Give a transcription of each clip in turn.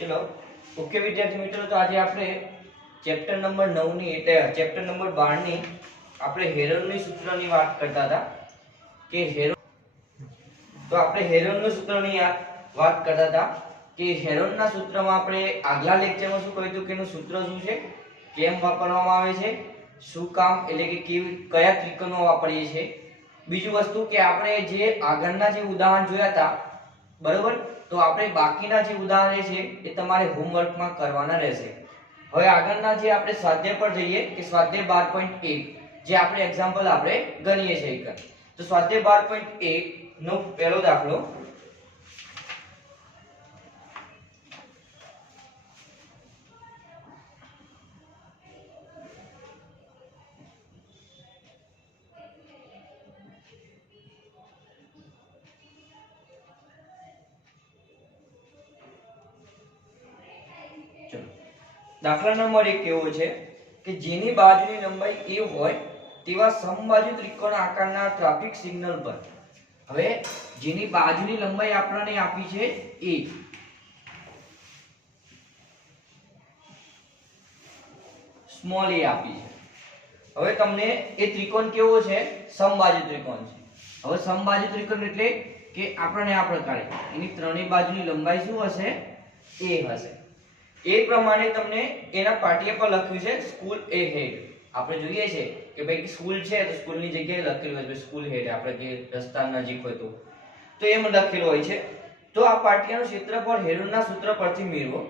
चलो ओके विद्यार्थी मित्रों, तो आज આપણે ચેપ્ટર નંબર 9 ની એટલે ચેપ્ટર નંબર 12 ની આપણે હેરોનની સૂત્રની વાત કરતા હતા કે હેરોનનું સૂત્રની વાત કરતા હતા કે હેરોનના સૂત્રમાં આપણે આગલા લેક્ચરમાં શું કહ્યું હતું કે એનું સૂત્ર શું છે, કેમ વાપરવામાં આવે છે, શું કામ એટલે કે કયા ત્રિકોણો વાપરીએ છીએ। બીજી વસ્તુ કે આપણે જે આગળના જે ઉદાહરણ જોયા હતા બરોબર, તો આપણે બાકીના જે ઉદાહરણ છે એ તમારે હોમવર્કમાં કરવાના રહેશે। હવે આગળના જે આપણે સ્વાધ્યાય પર જઈએ કે સ્વાધ્યાય 12.1 જે આપણે એક્ઝામ્પલ આપણે ગણીએ છીએ। તો સ્વાધ્યાય 12.1 નો પહેલો દાખલો, દાખલા નંબર 1 કેવો છે કે જેની બાજુની લંબાઈ a હોય તેવા સમબાજુ ત્રિકોણ આકારના ટ્રાફિક સિગ્નલ પર, હવે જેની બાજુની લંબાઈ આપણને આપી છે a, સ્મોલ a આપી છે। હવે તમને એ ત્રિકોણ કેવો છે, સમબાજુ ત્રિકોણ છે। હવે સમબાજુ ત્રિકોણ એટલે કે આપણને આ પ્રકારે એની ત્રણેય બાજુની લંબાઈ શું હશે, a હશે। એ પ્રમાણે તમને એના પાટિયા પર લખ્યું છે સ્કૂલ એ હેડ। આપણે જોઈએ છે કે ભાઈ સ્કૂલ છે તો સ્કૂલની જગ્યાએ લખેલું હોય છે સ્કૂલ હેડ, આપણે જે રસ્તા નજીક હોય તો એમ લખેલું હોય છે। તો આ પાટિયાનું ક્ષેત્રફળ હેરોનના સૂત્ર પરથી મેળવો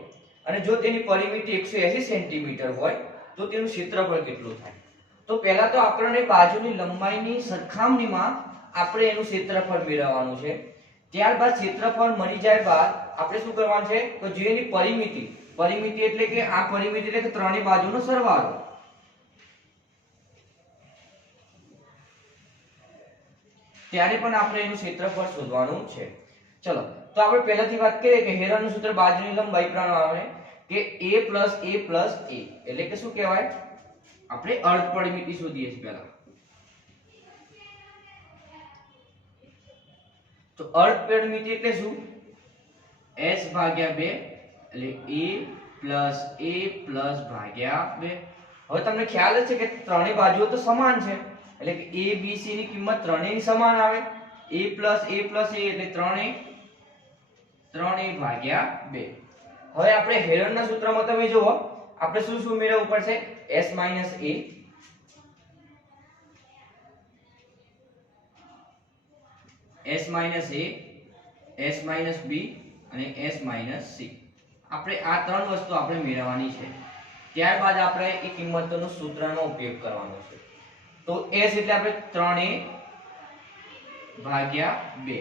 અને જો તેની પરિમિતિ 180 સેન્ટીમીટર હોય તો તેનું ક્ષેત્રફળ કેટલું થાય। તો પહેલા તો આપણને બાજુની લંબાઈની સરખામણીમાં આપણે એનું ક્ષેત્રફળ મેળવવાનું છે। ત્યારબાદ ક્ષેત્રફળ મળી જાય બાદ આપણે શું કરવાનું છે તો જે એની પરિમિતિ એટલે કે આ પરિમિતિ એટલે કે ત્રણેય બાજુનો સરવાળો, ત્યારે પણ આપણે એનું ક્ષેત્રફળ શોધવાનું છે। ચલો તો આપણે પહેલાથી વાત કરીએ કે હેરોનનું સૂત્ર બાજુની લંબાઈ પ્રમાણે કે a એટલે કે શું કહેવાય, આપણે અર્ધ પરિમિતિ શોધીએ છીએ પહેલા। તો અર્ધ પરિમિતિ એટલે શું, s ભાગ્યા 2 એટલે a પ્લસ ભાગ્યા 2। હવે તમને ખ્યાલ જ છે કે ત્રણેય બાજુઓ તો સમાન છે એટલે કે a b c ની કિંમત ત્રણેયની સમાન આવે, a પ્લસ a એટલે ત્રણેય ભાગ્યા 2। હવે આપણે હેરોનના સૂત્રમાં તમે જુઓ આપણે શું શું મેળવવું પડશે, s minus a, s minus a, s minus b અને s માઈનસ c। આપણે આ ત્રણ વસ્તુ આપણે મેળવવાની છે। ત્યારબાદ આપણે એ કિંમતોનો સૂત્રનો ઉપયોગ કરવાનો છે। તો s એટલે આપણે 3a ભાગ્યા 2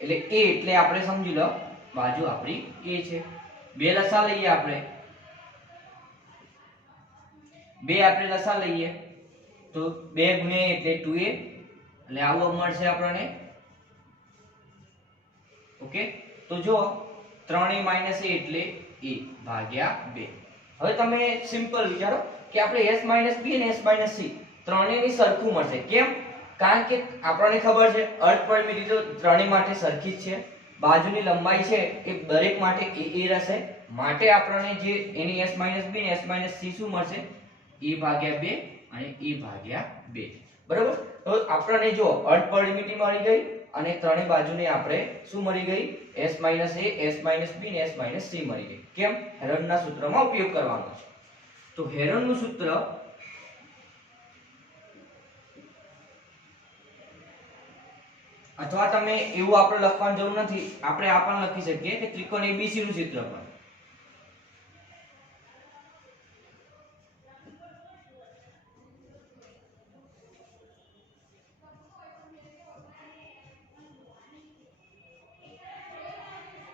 એટલે a એટલે આપણે સમજી લો બાજુ આપણી a છે। બે લસા લઈએ આપણે, તો 2 ગુણ્યા એટલે 2a એટલે આવું મળશે આપણને। ઓકે, તો જો 3a માઈનસ a એટલે a ભાગ્યા 2। હવે તમે સિમ્પલ વિચારો કે આપણે s માઈનસ b અને s માઈનસ c ત્રણેયની સરખું મળશે। કેમ? કારણ કે આપણને ખબર છે અર્ધ પરિમિતિ તો ત્રણેય માટે સરખી જ છે, બાજુની લંબાઈ છે એ દરેક માટે a રહેશે, માટે આપણને જે એની s માઈનસ b અને s માઈનસ c શું મળશે, a ભાગ્યા 2 અને a ભાગ્યા 2। બરાબર, તો આપણને જો અર્ધ પરિમિતિ મળી ગઈ અને ત્રણેય બાજુને આપણે શું મળી ગઈ, s minus a, s minus b અને s માઈનસ c મળી ગઈ। કેમ? હેરોનના સૂત્રમાં ઉપયોગ કરવાનો છે। તો હેરોનનું સૂત્ર અથવા તમે એવું આપણે લખવાની જરૂર નથી, આપણે આ પણ લખી શકીએ કે ત્રિકોણ ABC નું ક્ષેત્રફળ,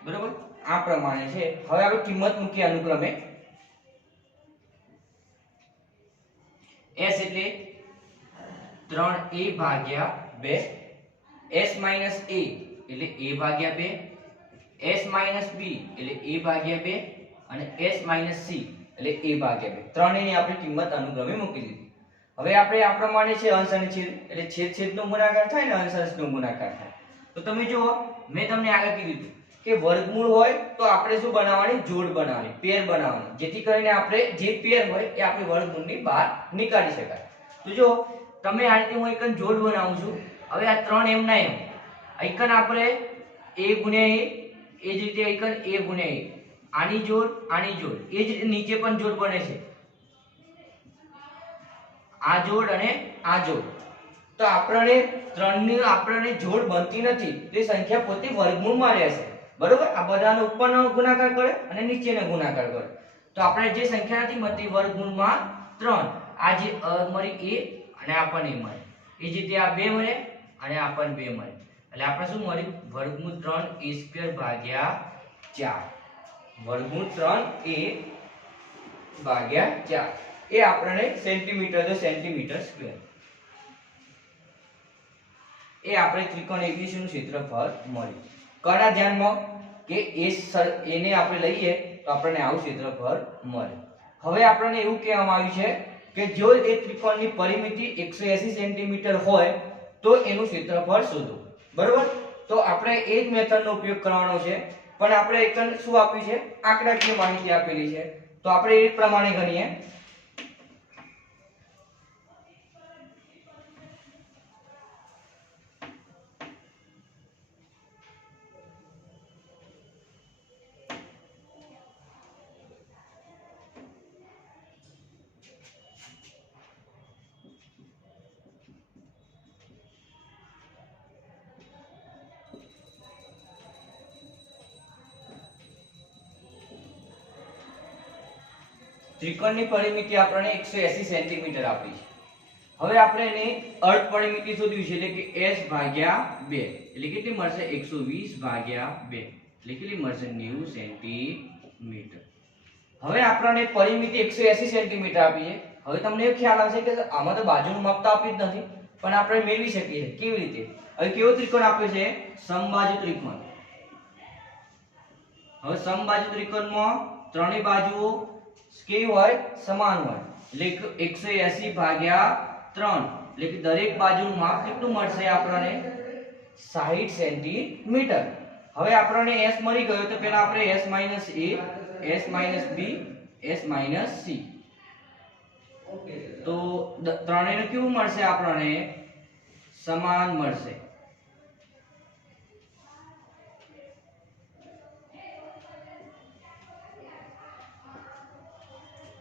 બરોબર આ પ્રમાણે છે। હવે આપણે કિંમત મૂકીએ અનુક્રમે, s એટલે 3a ભાગ્યા 2, s માઈનસ a એટલે a ભાગ્યા 2, s માઈનસ b એટલે a ભાગ્યા 2 અને s માઈનસ c એટલે a ભાગ્યા 2 ત્રણેયની આપણે કિંમત અનુક્રમે મૂકી દીધી। હવે આપણે આ પ્રમાણે છે અંશ અને છેદ એટલે છેદનો ગુણાકાર થાય ને અંશ અંશનો ગુણાકાર થાય। તો તમે જુઓ મેં તમને આગળ કીધું હતું કે વર્ગમૂળ હોય તો આપણે શું બનાવવાની, જોડ બનાવવાની, પેર બનાવવાની, જેથી કરીને આપણે જે પેર હોય એ આપણે વર્ગમૂળની બહાર નીકાળી શકાય. તો જો તમે આ રીતે હું એક જોડ બનાવું છું. હવે આ 3 એમ ના એમ આઈકન આપણે a ગુણ્યા a, એ જ રીતે આઈકન a ગુણ્યા a, આની જોડ એ જ રીતે નીચે પણ જોડ બને છે, આ જોડ અને આ જોડ. તો આપણને 3 ની આપણને જોડ બનતી નથી, તો એ સંખ્યા પોતે વર્ગમૂળમાં રહેશે. બરોબર, આ બધાનો ઉપરનો ગુણાકાર કરે અને નીચેનો ગુણાકાર કરે. તો આપણે જે સંખ્યા નથી મળતી વર્ગમૂળમાં 3, આ જે મળી a અને આ પણ a મળે, એ જ રીતે આ 2 મળે અને આ પણ 2 મળે. એટલે આપણે શું મળ્યું, વર્ગમૂળ 3a² ભાગ્યા 4. વર્ગમૂળ 3a ભાગ્યા 4 એ આપણને સેન્ટીમીટર તો સેન્ટીમીટર સ્ક્વેર. એ આપણે ત્રિકોણ ABC નું ક્ષેત્રફળ મળ્યું. કડા ધ્યાનમાં કે એને આપણે લઈએ તો આપણને આવું ક્ષેત્રફળ મળે. હવે આપણને એવું કહેવામાં આવ્યું છે કે જો એ ત્રિકોણની પરિમિતિ 180 સેન્ટીમીટર હોય તો એનું ક્ષેત્રફળ શોધો. બરોબર, તો આપણે એ જ મેથડનો ઉપયોગ કરવાનો છે, પણ આપણે એક શું આપ્યું છે, આંકડાકીય માહિતી આપેલી છે. તો આપણે એ પ્રમાણે ગણીએ. ત્રિકોણની પરિમિતિ આપણને 180 સેન્ટીમીટર આપી છે. હવે આપણે એને અર્ધ પરિમિતિ શોધવી છે, એટલે કે s ભાગ્યા 2, એટલે કેટલી મળશે, 120 ભાગ્યા 2, એટલે કેટલી મળશે, 90 સેન્ટીમીટર. હવે આપણને પરિમિતિ 180 સેન્ટીમીટર આપી છે. હવે તમને એ ખ્યાલ આવશે કે આમાં તો બાજુનું માપ તો આપ્યું જ નથી, પણ આપણે મેળવી શકીએ છીએ. કેવી રીતે? હવે કેવો ત્રિકોણ આપ્યો છે, સમબાજુ ત્રિકોણ. હવે સમબાજુ ત્રિકોણમાં ત્રણેય બાજુઓ કેવી હોય, સમાન હોય, એટલે 180 ભાગ્યા 3, એટલે કે દરેક બાજુનું માપ કેટલું મળશે આપણને, 60 સેન્ટીમીટર. હવે આપણને s મળી ગયો, તો પહેલા આપણે s - a, s - b, s - c, તો ત્રણેયનું કેવું મળશે, આપણને સમાન મળશે.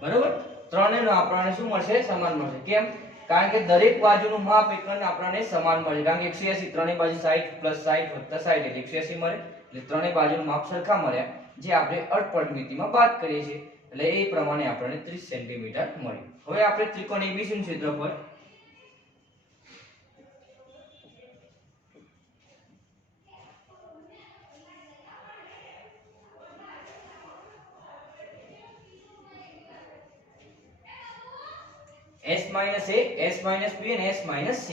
બરોબર, ત્રણેયનું આપણને શું મળશે, સમાન મળશે. કેમ? કારણ કે દરેક બાજુનું માપ એકને આપણને સમાન મળે. કારણ કે 180 ત્રણેય બાજુ 60 + 60 + 60 એટલે 180 મળે. એટલે ત્રણેય બાજુનું માપ સરખા મળ્યા, જે આપણે અર્ધ પરિમિતિમાં વાત કરીએ છીએ. એટલે એ પ્રમાણે આપણને 30 સેન્ટીમીટર મળ્યું. હવે આપણે ત્રિકોણ ABC નું ક્ષેત્રફળ s - a, s - b અને s - c.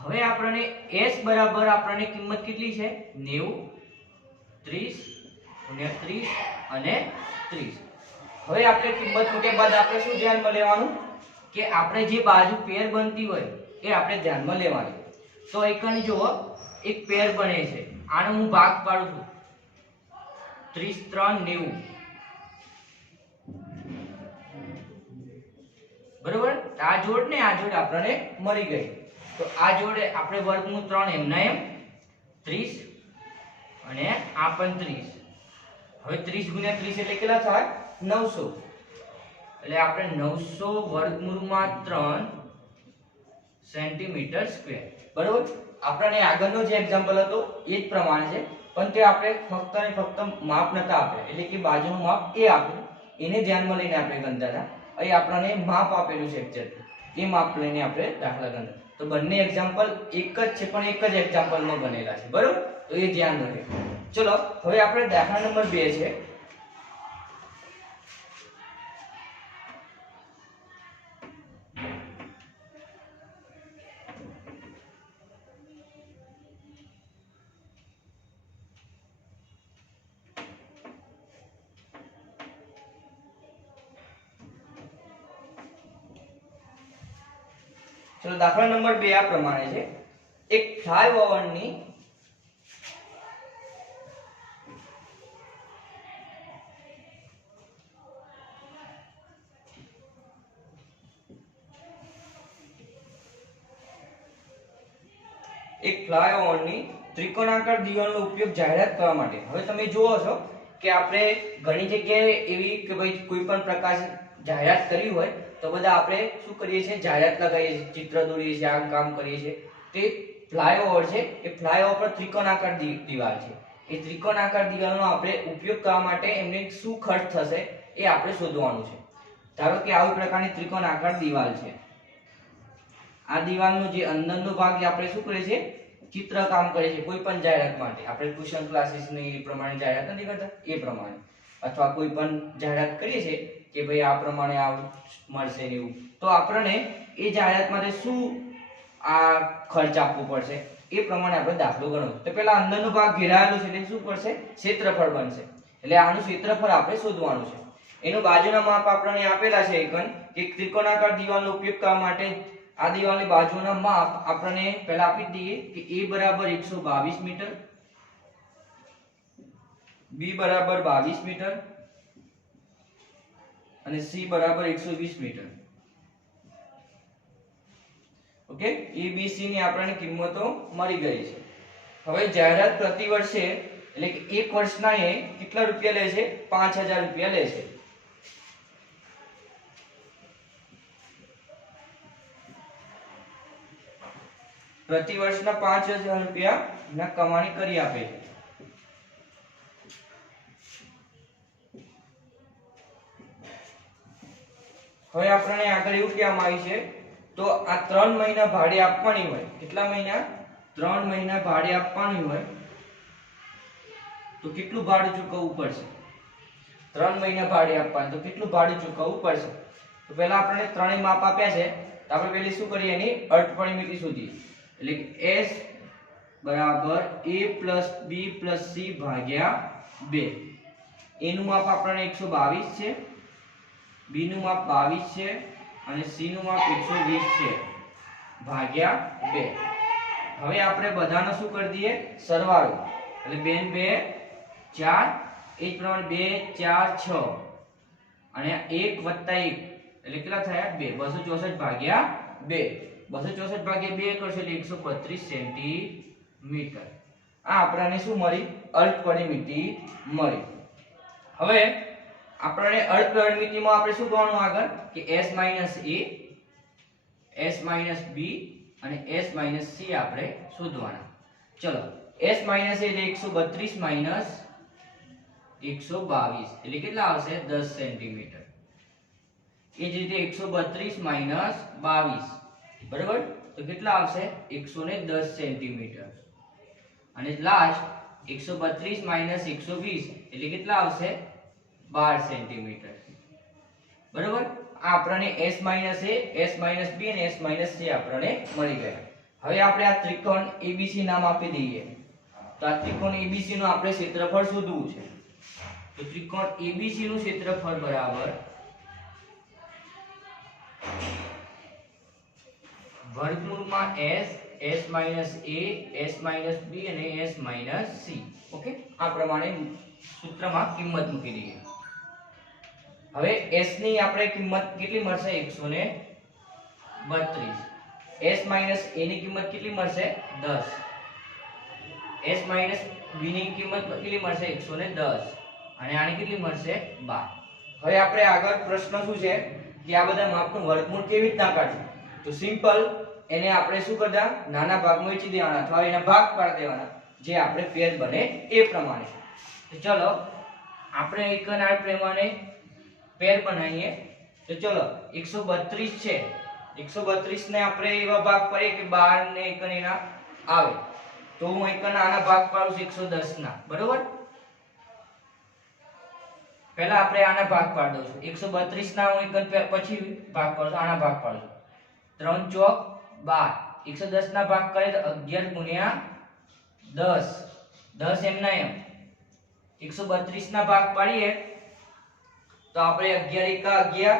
હવે આપણને s બરાબર આપણને કિંમત કેટલી છે, 90, 30 × 30 અને 30. હવે આપણે કિંમત મૂક્યા બાદ આપણે શું ધ્યાનમાં લેવાનું, કે આપણે જે બાજુ પેર બનતી હોય એ આપણે ધ્યાનમાં લેવાની. તો એકની જુઓ, એક પેર બને છે, આનો હું ભાગ પાડું છું, 30 3 90. બરોબર, આ જોડ ને આ જોડ આપણને મળી ગઈ. તો આ જોડે આપણે વર્ગમૂળ 3 એમના એમ 30 અને આ પણ 30. હવે 30 × 30 એટલે કેટલા થાય, 900. એટલે આપણે 900 વર્ગમૂળમાં 3 સેન્ટીમીટર સ્ક્વેર. બરોબર, આપણને આગળનો જે એક્ઝામ્પલ હતો એ જ પ્રમાણે છે, પણ તે આપણે ફક્ત ને ફક્ત માપ નતા આપ્યા, એટલે કે બાજુનું માપ એ આપ્યું, એને ધ્યાનમાં લઈને આપણે ગણતા હતા. અહીં આપણને માપ આપેલું છે એક્ઝેક્ટ, એ માપ લઈને આપણે દાખલા ગણતા. તો બંને એક્ઝામ્પલ એક જ છે, પણ એક જ એક્ઝામ્પલમાં બનેલા છે. બરોબર, તો એ ધ્યાન રાખે. ચલો હવે આપણે દાખલા નંબર 2 છે. ચલો દાખલા નંબર 2 આ પ્રમાણે છે. એક ફ્લાય ઓવરની એક ફ્લાયઓવરની ત્રિકોણાકાર દિવાલનો ઉપયોગ જાહેરાત કરવા માટે. હવે તમે જુઓ છો કે આપણે ઘણી જગ્યાએ એવી કે ભાઈ કોઈ પણ પ્રકારની જાહેરાત કરી હોય તો બધા આપણે શું કરીએ છીએ, જાહેરાત લગાવીએ છીએ, ચિત્ર દોરીએ છીએ, આમ કામ કરીએ છીએ. તે ફ્લાયઓવર છે, એ ફ્લાયઓવર પર ત્રિકોણાકાર દિવાલ છે. એ ત્રિકોણાકાર દિવાલનો આપણે ઉપયોગ કરવા માટે એમને શું ખર્ચ થશે એ આપણે શોધવાનું છે. ધારો કે આવી પ્રકારની ત્રિકોણાકાર દિવાલ છે. આ દિવાલનો જે અંદરનો ભાગ આપણે શું કરીએ છીએ, ચિત્ર કામ કરીએ છીએ. કોઈ પણ જાહેરાત માટે આપણે ટ્યુશન ક્લાસીસની પ્રમાણે જાહેરાત નથી કરતા એ પ્રમાણે, અથવા કોઈ પણ જાહેરાત કરીએ છીએ કે ભાઈ આ પ્રમાણે આ મળશે ને એવું, તો આપણને એ જાહેરાત માટે શું આ ખર્ચ આપવો પડશે એ પ્રમાણે આપણે દાખલો ગણવો. તો પહેલા અંદરનો ભાગ ઘેરાયેલો છે એટલે શું પડશે, ક્ષેત્રફળ બનશે. એટલે આનું ક્ષેત્રફળ આપણે શોધવાનું છે. એનું બાજુના માપ આપણને આપેલા છે એકન કે ત્રિકોણાકાર દિવાલનો ઉપયોગ કરવા માટે આ દિવાલની બાજુના માપ આપણને પહેલા આપી દઈએ કે a બરાબર 122 મીટર, b બરાબર 22 મીટર અને c બરાબર 120 metre. Okay, a b c ની આપણને કિંમતો મળી ગઈ છે. હવે જાહેરાત પ્રતિ વર્ષે એટલે કે એક વર્ષના એ કેટલા રૂપિયા લે છે, 5000 રૂપિયા લે છે. પ્રતિ વર્ષના 5000 રૂપિયા ના કમાણી કરી આપે છે. હવે આપણને આગળ એવું કહેવામાં આવ્યું છે તો આ 3 મહિના ભાડે આપવાની હોય. કેટલા મહિના? 3 મહિના ભાડે આપવાની હોય તો કેટલું ભાડું ચૂકવવું પડશે? 3 મહિના ભાડે આપવાનું તો કેટલું ભાડું ચૂકવવું પડશે? તો પહેલા આપણને ત્રણેય માપ આપ્યા છે તો આપણે પહેલી શું કરીએ, એની અર્ધપરિમિતિ શોધીએ. એટલે કે s બરાબર a plus b plus c ભાગ્યા 2. a નું માપ આપણને 122 છે, b નું માપ 22 છે અને c નું માપ 120 છે ભાગ્યા 2. હવે આપણે બધાનો શું કરી દઈએ, સરવાળો. એટલે 2 ને 2 4, એ જ પ્રમાણે 2 4 6 અને 1 વત્તા 1 એટલે કેટલા થયા, 2. 264 ભાગ્યા 2. 264 ભાગ્યા 2 કરશો એટલે 132 સેન્ટીમીટર. આ આપણને શું મળી, અર્ધપરિમિતિ મળી. હવે આપણને અર્ધપરિમિતિમાં આપણે શું ગણવાનું આગળ કે s - a, s - b અને s - c આપણે શોધવાના. ચલો, s - a એટલે 132 માઈનસ 122 એટલે કેટલા આવશે, 10 સેન્ટીમીટર. એ જ રીતે 132 માઈનસ 22 બરાબર તો કેટલા આવશે, 110 સેન્ટીમીટર. અને લાસ્ટ 132 માઈનસ 120 એટલે કેટલા આવશે, 12 સેન્ટીમીટર. બરાબર, આ આપણને s - a, s - b અને s - c આપણને મળી ગયા. હવે આપણે આ ત્રિકોણ abc નામ આપી દઈએ. તો આ ત્રિકોણ abc નું આપણે ક્ષેત્રફળ શોધવું છે. તો ત્રિકોણ abc નું ક્ષેત્રફળ બરાબર વર્ગમૂળમાં s, s - a, s - b અને s - c. ઓકે, આ પ્રમાણે સૂત્રમાં કિંમત મૂકી દઈએ. હવે s ની આપણે કિંમત કેટલી મળશે, 132. s - a ની કિંમત કેટલી મળશે, 10. s - b ની કિંમત કેટલી મળશે, 110 અને આની કેટલી મળશે, 12. હવે આપણે આગળ પ્રશ્ન શું છે કે આ બધા માપનું વર્ગમૂળ કેવી રીતના કાઢવું? તો સિમ્પલ, એને આપણે શું કરતા, નાના ભાગમાં વહેંચી દેવાના અથવા એના ભાગ પાડી દેવાના, જે આપણે પેર બને એ પ્રમાણે. તો ચલો આપણે એક આ પ્રમાણે પેર બનાવીએ. તો ચલો 132 છે, 132 ને આપણે એવા ભાગ પાડીએ કે 12 ને એક એના આવે. તો હું એક આના ભાગ પાડું છું 110 ના, બરોબર. પહેલા આપણે આના ભાગ પાડી દઉં છું. 132 ના હું એક પછી ભાગ પાડું છું, આના ભાગ પાડું છું. 3 ચોક 12, 110 ના ભાગ કરીએ તો 11 ગુણ્યા 10, 10 એમના એમ. 132 ના ભાગ પાડીએ તો આપણે 11 એકા 11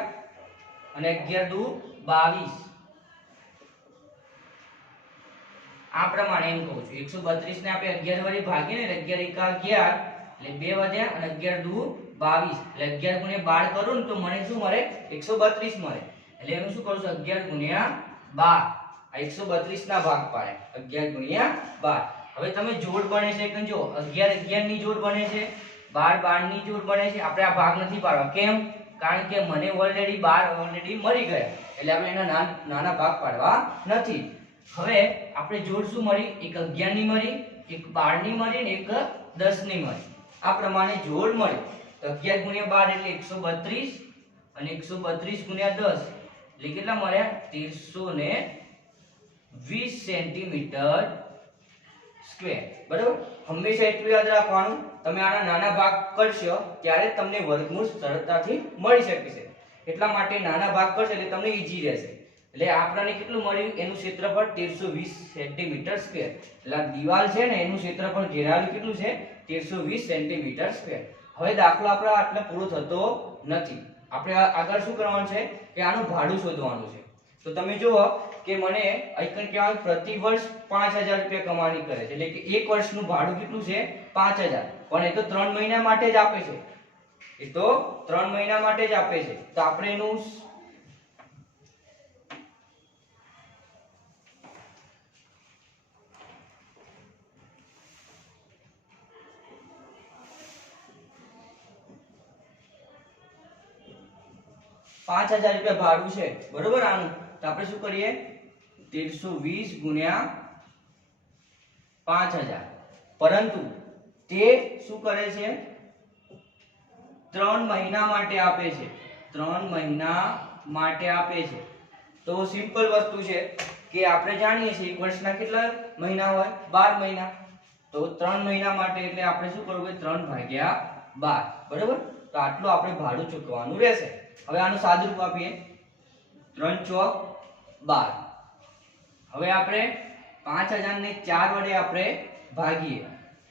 અને 11 દુ 22. આ પ્રમાણે એમ કહું છું, 132 ને આપણે 11 વડે ભાગીએ ને 11 એકા 11 એટલે 2 વધ્યા અને 11 દુ 22 એટલે 11 ગુણ્યા 12 કરું ને તો મને શું મળે, 132 મળે. એટલે હું શું કરું છું, 11 ગુણ્યા 12. આ 132 ના ભાગ પાડે 11 ગુણ્યા 12. હવે તમે જોડ બને છે કે જો 11 11 ની જોડ બને છે, 12 12 ની જોડ બને છે. આપણે આ ભાગ નથી પાડવા, કેમ? કારણ કે મને ઓલરેડી 12 ઓલરેડી મળી ગયા, એટલે આપણે એના નાના ભાગ પાડવા નથી. હવે આપણે જોડ શું મળી? એક 11 ની મળી, એક 12 ની મળી ને એક 10 ની મળી. આ પ્રમાણે જોડ મળી. 11 ગુણ્યા 12 એટલે 132 અને 132 ગુણ્યા 10 એટલે કેટલા મળ્યા? 1320 સેન્ટીમીટર સ્ક્વેર. બરાબર? હંમેશા એટલું યાદ રાખવાનું, તમે આના નાના ભાગ કરશો ત્યારે તમને વર્ગમૂળ સરળતાથી મળી શકે છે. એટલા માટે નાના ભાગ કરશો એટલે તમને ઈઝી રહેશે. એટલે આપણને કેટલું મળ્યું? એનું ક્ષેત્રફળ 1320 સેન્ટીમીટર સ્ક્વેર. એટલે આ દીવાલ છે ને એનું ક્ષેત્રફળ ઘેરાયેલું કેટલું છે? 1320 સેન્ટીમીટર સ્ક્વેર. હવે દાખલો આપણો આટલે પૂરો થતો નથી. આપણે આગળ શું કરવાનું છે કે આનું ભાડું શોધવાનું છે. તો તમે જુઓ કે મને અહીં કહેવાય પ્રતિ વર્ષ 5000 રૂપિયા કમાણી કરે છે, એટલે કે એક વર્ષનું ભાડું કેટલું છે? 5000. પણ એ તો 3 મહિના માટે જ આપે છે, એ તો 3 મહિના માટે જ આપે છે. તો આપણે એનું 5000 રૂપિયા ભાડું છે, બરોબર? આનું તો આપણે શું કરીએ? 1320 ગુણ્યા 5000. પરંતુ તે શું કરે છે? 3 મહિના માટે આપે છે. 3 મહિના માટે આપે છે. તો સિમ્પલ વસ્તુ છે કે આપણે જાણીએ છીએ એક વર્ષના કેટલા મહિના હોય? 12 મહિના. તો 3 મહિના માટે એટલે આપણે શું કરવું? 3 ભાગ્યા 12. બરોબર? તો આટલું આપણે ભાડું ચૂકવવાનું રહેશે. હવે આનું સાદુરૂપ આપીએ. 3 ચોક 12. હવે આપણે 5000 ને 4 વડે આપણે ભાગીએ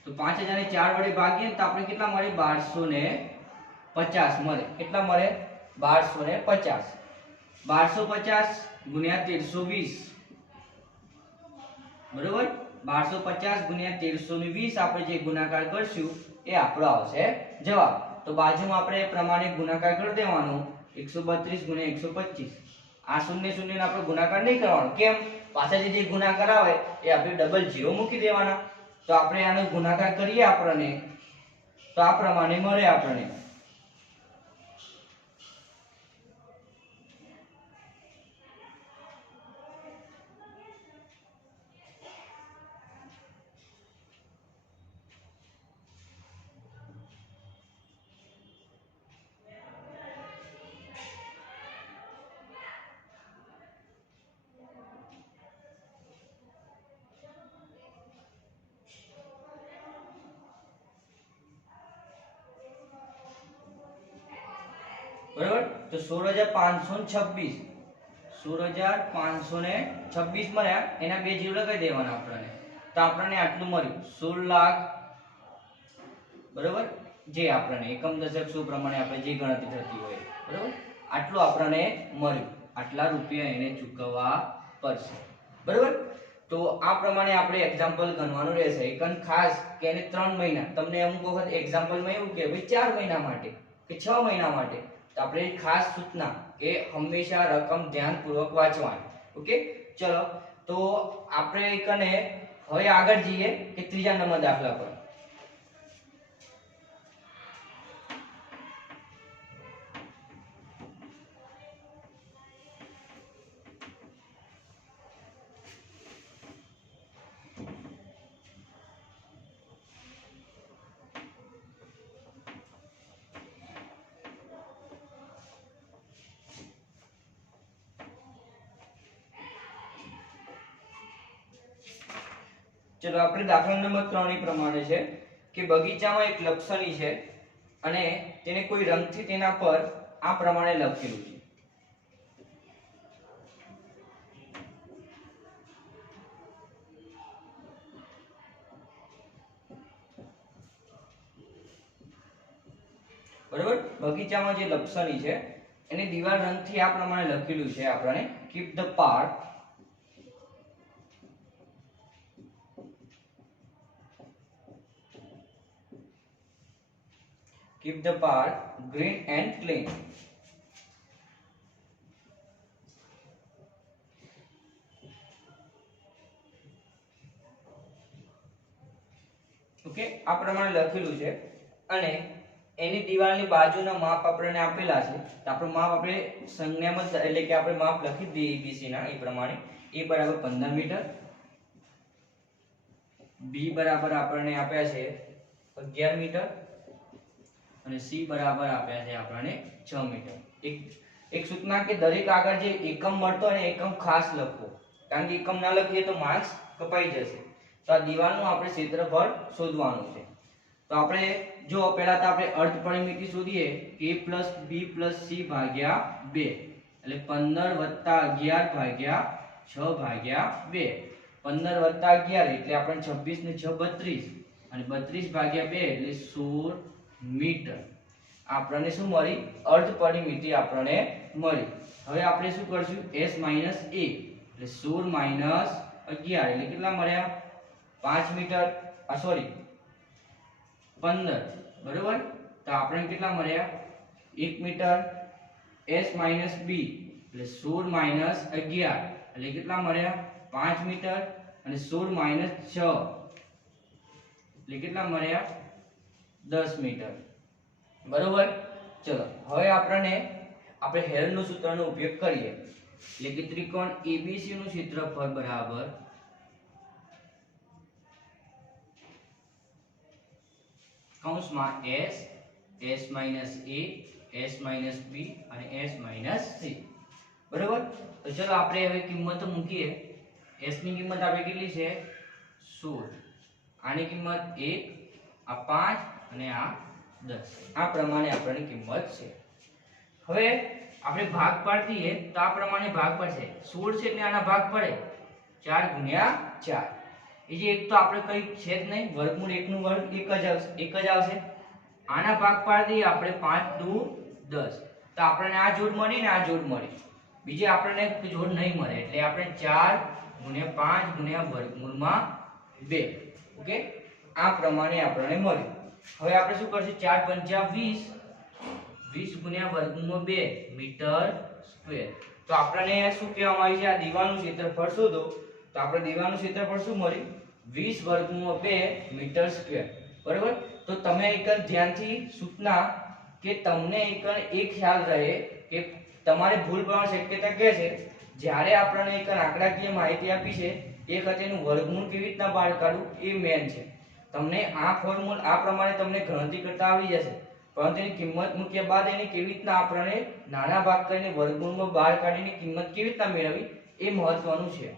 તો 5000 ને 4 વડે ભાગીએ તો આપણે કેટલા મળે? 1250 મળે. કેટલા મળે? 1250. 1250 ગુણ્યા 1320. બરોબર? 1250 ગુણ્યા 1320 આપણે જે ગુણાકાર કરશું એ આપણો આવશે જવાબ. તો બાજુમાં આપણે એ પ્રમાણે ગુણાકાર કરી દેવાનો. 132 ગુણ્યા 125. આ શૂન્ય શૂન્ય આપણે ગુણાકાર નહીં કરવાનો, કેમ? પાછળ જે ગુણાકાર આવે એ આપણે ડબલ 0 મૂકી દેવાના. તો આપણે આનો ગુણાકાર કરીએ આપણને તો આ પ્રમાણે મળે આપણને. બરાબર? તો 16526 16526 મળ્યા. એના બે જીરો લગાવી દેવાના આપણને. તો આપણને આટલું મળ્યું 16 લાખ. બરાબર? જે આપણને એકમ દશક શું પ્રમાણે આપણે જે ગણતરી થતી હોય, બરાબર? આટલું આપણને મળ્યું. આટલા રૂપિયા એને ચૂકવવા પડશે. બરાબર? તો આ પ્રમાણે આપણે એક્ઝામ્પલ ગણવાનું રહેશે. એકન ખાસ કે એને 3 મહિના, તમને અમુક વખત એક્ઝામ્પલમાં એવું કે ભાઈ 4 મહિના માટે કે 6 મહિના માટે, તો આપણે ખાસ સૂચના કે હંમેશા રકમ ધ્યાનપૂર્વક વાંચવાની. ઓકે, ચલો તો આપણે કને હવે આગળ જઈએ કે ત્રીજા નંબર દાખલા પર. ચલો આપણે દાખલા નંબર 3 ની પ્રમાણે છે કે બગીચામાં એક લક્ષણી છે અને તેને કોઈ રંગથી તેના પર આ પ્રમાણે લખેલું છે. બરાબર? બગીચામાં જે લક્ષણી છે એને દીવાલ રંગથી આ પ્રમાણે લખેલું છે આપણને keep the park green and clean. આ પ્રમાણે લખેલું છે અને એની દિવાલની બાજુના માપ આપણને આપેલા છે તો આપણે માપ આપણે સંજ્ઞામાં એટલે કે આપણે માપ લખી દઈએ ABC ના એ પ્રમાણે A બરાબર 15 મીટર, B બરાબર આપણને આપ્યા છે 11 મીટર અને C બરાબર આપ્યા છે આપણને 6 મીટર. એક સૂચના કે દરેક આગળ જે એકમ મળતો હોય ને એકમ ખાસ લખવો, કારણ કે એકમ ના લખીએ તો માર્ક્સ કપાઈ જશે. તો આ દિવાલનું આપણે ક્ષેત્રફળ શોધવાનું છે. તો આપણે જો પહેલા તો આપણે અર્ધ પરિમિતિ શોધીએ a + b + c ભાગ્યા 2 એટલે 15 + 11 ભાગ્યા 6 ભાગ્યા 2. 15 + 11 એટલે આપણને 26 ને 6 32 અને 32 ભાગ્યા 2 એટલે 16 મીટર. આપણને શું મળી? અર્ધ પરિમિતિ આપણને મળી. હવે આપણે શું કરશું? s - a એટલે 16 - 11 એટલે કેટલા મળ્યા? 5 મીટર. સોરી 15 બરોબર. તો આપણને કેટલા મળ્યા? 1 મીટર. s - b એટલે 16 - 11 એટલે કેટલા મળ્યા? 5 મીટર અને 16 - 6 એટલે કેટલા મળ્યા? 10 મીટર. બરોબર. ચલો હવે આપણે હેલનનું સૂત્રનો ઉપયોગ કરીએ. એટલે કે ત્રિકોણ ABC નું ક્ષેત્રફળ બરાબર કૌંસમાં s, s - a, s - b અને s - c. બરોબર. તો ચલો આપણે હવે કિંમત મૂકીએ. s ની કિંમત આપણે કેટલી છે? 16. આની કિંમત 1, આ 5 અને આ 10. આ પ્રમાણે આપણને કિંમત છે. હવે આપણે ભાગ પાડીએ તો આ પ્રમાણે ભાગ પડશે. 16 છે એટલે આના ભાગ પડે 4 × 4. એ જે એક તો આપણે કઈ છે જ નહીં, વર્ગમૂળ 1 નું વર્ગ 1 જ આવશે. આના ભાગ પાડી દઈએ આપણે 5 × 2 = 10. તો આપણને આ જોડ મળી ને આ જોડ મળી. બીજે આપણને જોડ નહીં મળે એટલે આપણે 4 × 5 × વર્ગમૂળમાં 2. ઓકે, આ પ્રમાણે આપણને મળ્યું. હવે આપણે શું કરશું? 4 × 5 = 20, 20 × વર્ગમૂળમાં 2 મીટર સ્ક્વેર. તો આપણને શું કહેવામાં આવ્યું છે? આ દિવાલનું ક્ષેત્રફળ શોધો. તો આપણે દિવાલનું ક્ષેત્રફળ શું મળ્યું? 20 વર્ગમૂળમાં 2 મીટર સ્ક્વેર. બરોબર. તો તમે એક ધ્યાનથી સૂચના કે તમને એક ખ્યાલ રહે કે તમારે ભૂલ પડવાની શક્યતા કે છે જ્યારે આપણને એક આંકડાકીય માહિતી આપી છે એ વખતે એનું વર્ગમૂળ કેવી રીતના બહાર કાઢવું એ મેન છે. તમને આ ફોર્મ્યુલા આ પ્રમાણે તમને ગણતરી કરતા આવડી જશે, પરંતુ એની કિંમત મૂક્યા બાદ એને કેવી રીતના આપણને નાના ભાગ કરીને વર્ગમૂળમાં બહાર કાઢીને કિંમત કેવી રીતના મેળવવી એ મહત્વનું છે.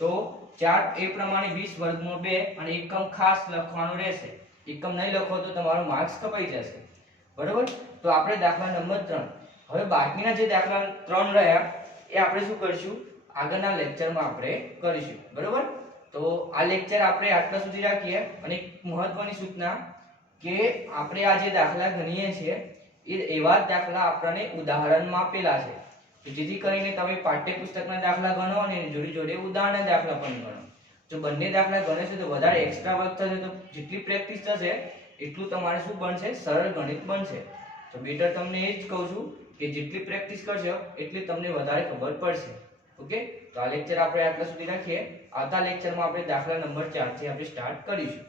તો 4 એ પ્રમાણે 20 વર્ગમૂળ 2 અને એકમ ખાસ લખવાનું રહેશે. એકમ નહીં લખો તો તમારો માર્ક્સ કપાઈ જશે. બરોબર. તો આપણે દાખલા નંબર 3. હવે બાકીના જે દાખલા 3 રહ્યા એ આપણે શું કરીશું? આગળના લેક્ચરમાં આપણે કરીશું. બરોબર. તો આ લેક્ચર આપણે આટલા સુધી રાખીએ. અને એક મહત્વની સૂચના કે આપણે આ જે દાખલા ગણીએ છીએ એ એવા જ દાખલા આપણને ઉદાહરણમાં આપેલા છે, તો જેથી કરીને તમે પાઠ્યપુસ્તકના દાખલા ગણો અને જોડે જોડે ઉદાહરણના દાખલા પણ ગણો. જો બંને દાખલા ગણે છે તો વધારે એક્સ્ટ્રા વર્ક થશે, તો જેટલી પ્રેક્ટિસ થશે એટલું તમારે શું બનશે? સરળ ગણિત બનશે. તો બેટર તમને એ જ કહું છું કે જેટલી પ્રેક્ટિસ કરશો એટલી તમને વધારે ખબર પડશે. ઓકે, તો આ લેક્ચર આપણે આટલા સુધી રાખીએ. આવતા લેક્ચરમાં આપણે દાખલા નંબર 4 થી આપણે સ્ટાર્ટ કરીશું.